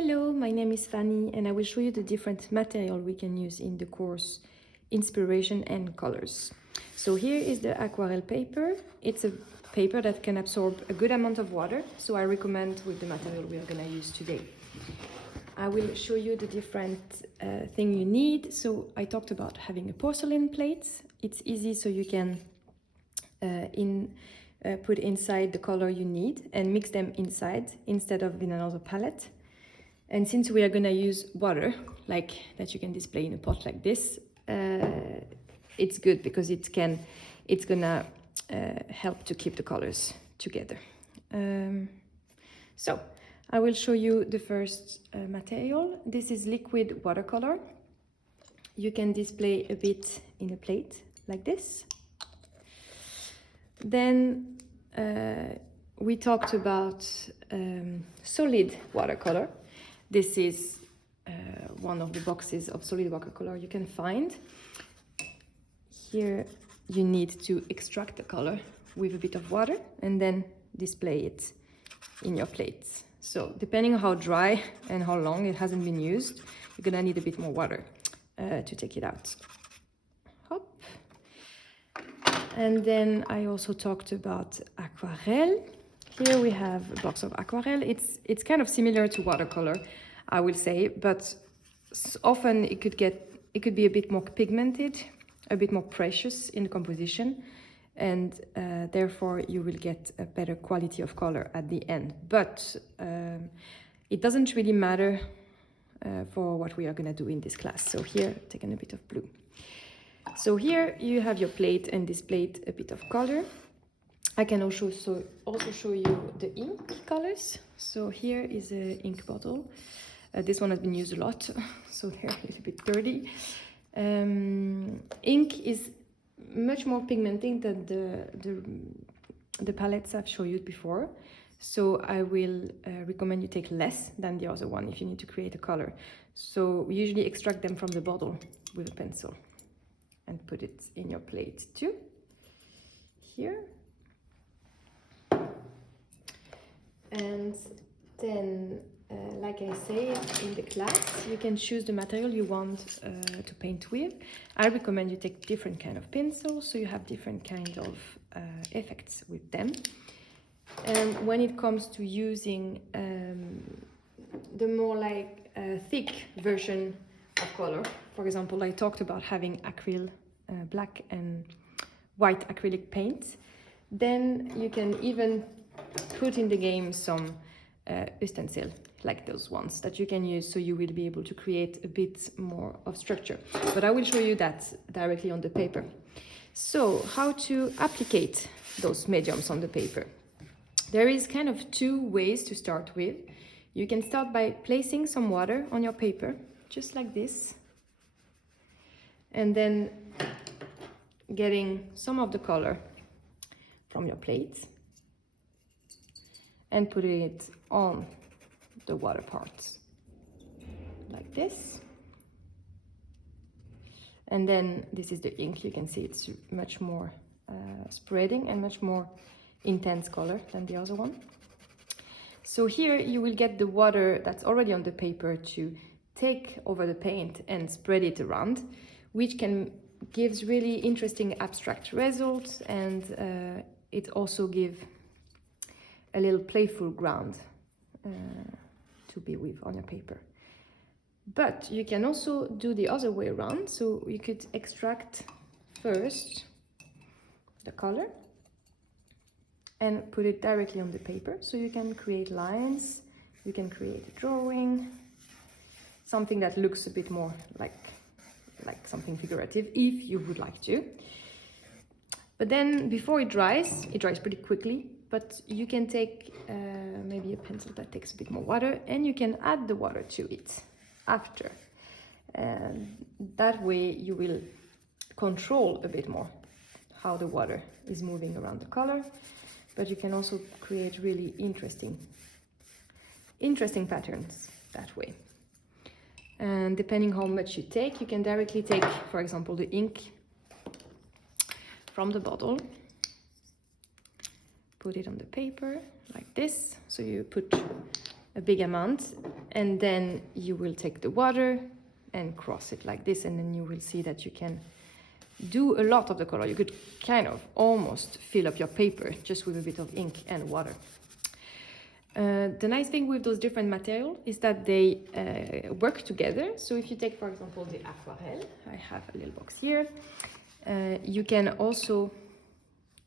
Hello, my name is Fanny and I will show you the different material we can use in the course Inspiration and Colors. So here is the aquarelle paper. It's a paper that can absorb a good amount of water, so I recommend with the material we are going to use today. I will show you the different thing you need. So I talked about having a porcelain plate. It's easy, so you can put inside the color you need and mix them inside instead of in another palette. And since we are going to use water, like that you can display in a pot like this, it's good because it's going to help to keep the colors together. So I will show you the first material. This is liquid watercolor. You can display a bit in a plate like this. Then we talked about solid watercolor. This is one of the boxes of solid watercolor you can find. Here you need to extract the color with a bit of water and then display it in your plates. So depending on how dry and how long it hasn't been used, you're gonna need a bit more water to take it out. Hop. And then I also talked about aquarelle. Here we have a box of aquarelle. It's kind of similar to watercolor, I will say, but often it could be a bit more pigmented, a bit more precious in the composition, and therefore you will get a better quality of color at the end. But it doesn't really matter for what we are going to do in this class. So here, taking a bit of blue. So here you have your plate and displayed a bit of color. I can also show you the ink colors. So here is an ink bottle. This one has been used a lot, so they're a little bit dirty. Ink is much more pigmenting than the palettes I've shown you before. So I will recommend you take less than the other one if you need to create a color. So we usually extract them from the bottle with a pencil and put it in your plate too. Here. And then, like I say, in the class, you can choose the material you want to paint with. I recommend you take different kind of pencils, so you have different kind of effects with them. And when it comes to using the more like thick version of color, for example, I talked about having acrylic, black and white acrylic paint, then you can even put in the game some ustensil like those ones that you can use, so you will be able to create a bit more of structure. But I will show you that directly on the paper. So how to applicate those mediums on the paper? There is kind of two ways to start with. You can start by placing some water on your paper, just like this, and then getting some of the color from your plate and put it on the water parts like this. And then this is the ink. You can see it's much more spreading and much more intense color than the other one. So here you will get the water that's already on the paper to take over the paint and spread it around, which gives really interesting abstract results, and it also gives a little playful ground to be with on your paper. But you can also do the other way around. So you could extract first the color and put it directly on the paper. So you can create lines, you can create a drawing, something that looks a bit more like something figurative if you would like to. But then before it dries pretty quickly, but you can take maybe a pencil that takes a bit more water and you can add the water to it after. And that way you will control a bit more how the water is moving around the color, but you can also create really interesting patterns that way. And depending how much you take, you can directly take, for example, the ink from the bottle, put it on the paper like this. So you put a big amount, and then you will take the water and cross it like this, and then you will see that you can do a lot of the color. You could kind of almost fill up your paper just with a bit of ink and water. The nice thing with those different materials is that they work together. So if you take, for example, the aquarelle, I have a little box here, you can also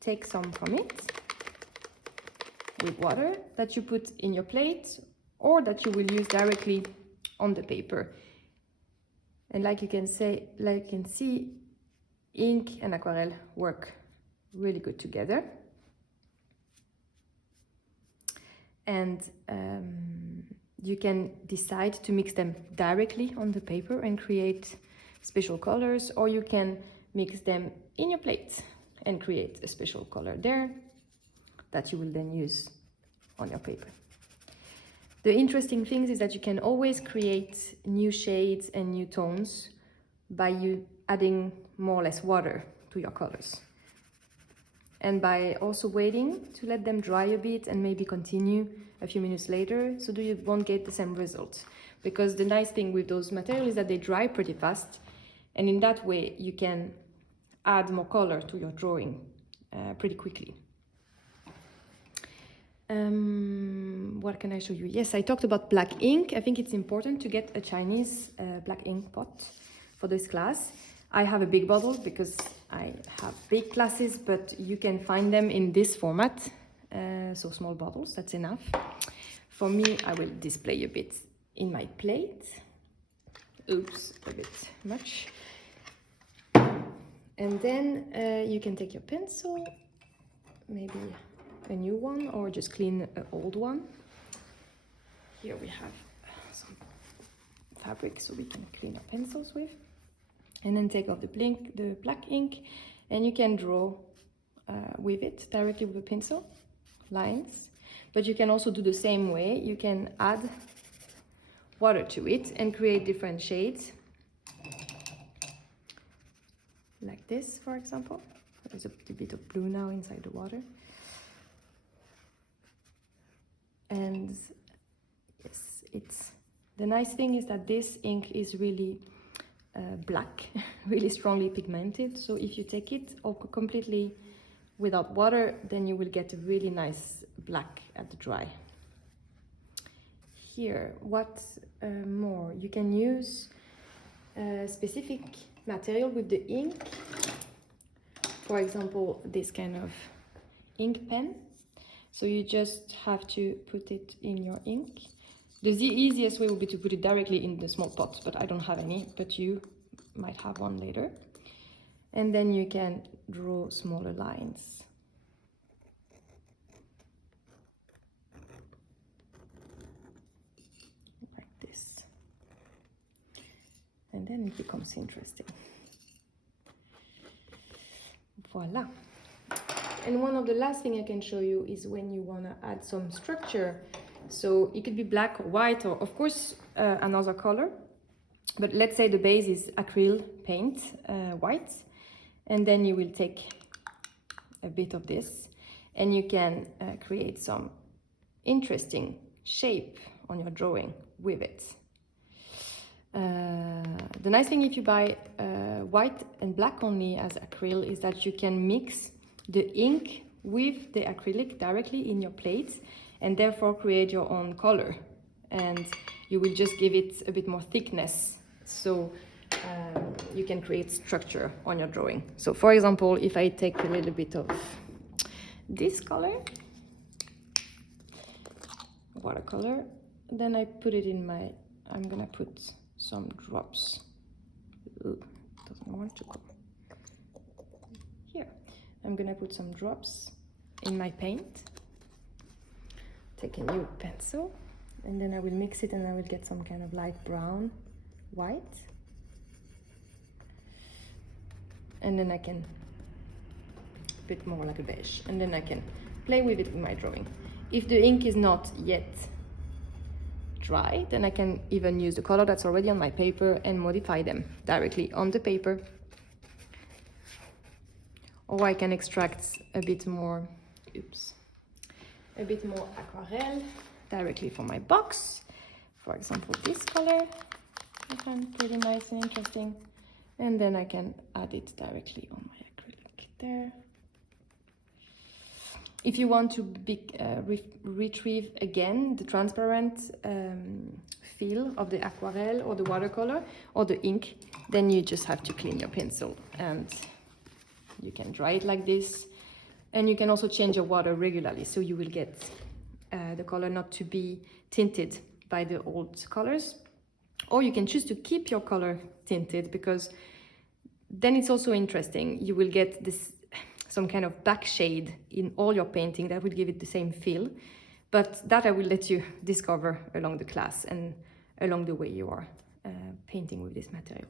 take some from it with water that you put in your plate or that you will use directly on the paper. And like you can see, ink and aquarelle work really good together. And you can decide to mix them directly on the paper and create special colors, or you can mix them in your plate and create a special color there that you will then use on your paper. The interesting thing is that you can always create new shades and new tones by you adding more or less water to your colors. And by also waiting to let them dry a bit and maybe continue a few minutes later, so you won't get the same result. Because the nice thing with those materials is that they dry pretty fast, and in that way you can add more color to your drawing pretty quickly. What can I show you? Yes, I talked about black ink. I think it's important to get a Chinese black ink pot for this class. I have a big bottle because I have big classes, but you can find them in this format, so small bottles, that's enough. For me, I will display a bit in my plate. Oops, a bit much. And then you can take your pencil, maybe a new one, or just clean an old one. Here we have some fabric so we can clean our pencils with. And then take off the black ink, and you can draw with it directly with a pencil, lines. But you can also do the same way. You can add water to it and create different shades. Like this, for example. There's a bit of blue now inside the water. And yes, the nice thing is that this ink is really black, really strongly pigmented. So if you take it completely without water, then you will get a really nice black at the dry. Here, what more? You can use specific material with the ink. For example, this kind of ink pen. So you just have to put it in your ink. The easiest way would be to put it directly in the small pot, but I don't have any, but you might have one later. And then you can draw smaller lines. Like this. And then it becomes interesting. Voila. And one of the last thing I can show you is when you want to add some structure. So it could be black or white, or of course another color. But let's say the base is acrylic paint, white. And then you will take a bit of this and you can create some interesting shape on your drawing with it. The nice thing if you buy white and black only as acrylic is that you can mix the ink with the acrylic directly in your plate and therefore create your own color, and you will just give it a bit more thickness, so you can create structure on your drawing. So for example, if I take a little bit of this color, watercolor, then I put it in my, I'm gonna put some drops. Ooh, doesn't want to go. Here, I'm gonna put some drops in my paint. Take a new pencil, and then I will mix it and I will get some kind of light brown, white. And then I can, a bit more like a beige, and then I can play with it in my drawing. If the ink is not yet dry, then I can even use the color that's already on my paper and modify them directly on the paper. Or I can extract a bit more, a bit more aquarelle directly from my box. For example, this color I find pretty nice and interesting. And then I can add it directly on my acrylic there. If you want to retrieve again the transparent feel of the aquarelle or the watercolor or the ink, then you just have to clean your pencil, and you can dry it like this. And you can also change your water regularly, so you will get the color not to be tinted by the old colors. Or you can choose to keep your color tinted, because then it's also interesting. You will get this some kind of back shade in all your painting that will give it the same feel. But that I will let you discover along the class and along the way you are painting with this material.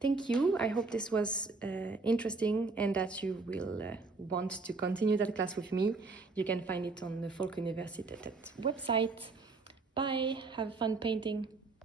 Thank you. I hope this was interesting and that you will want to continue that class with me. You can find it on the Folkuniversitetet website. Bye. Have fun painting.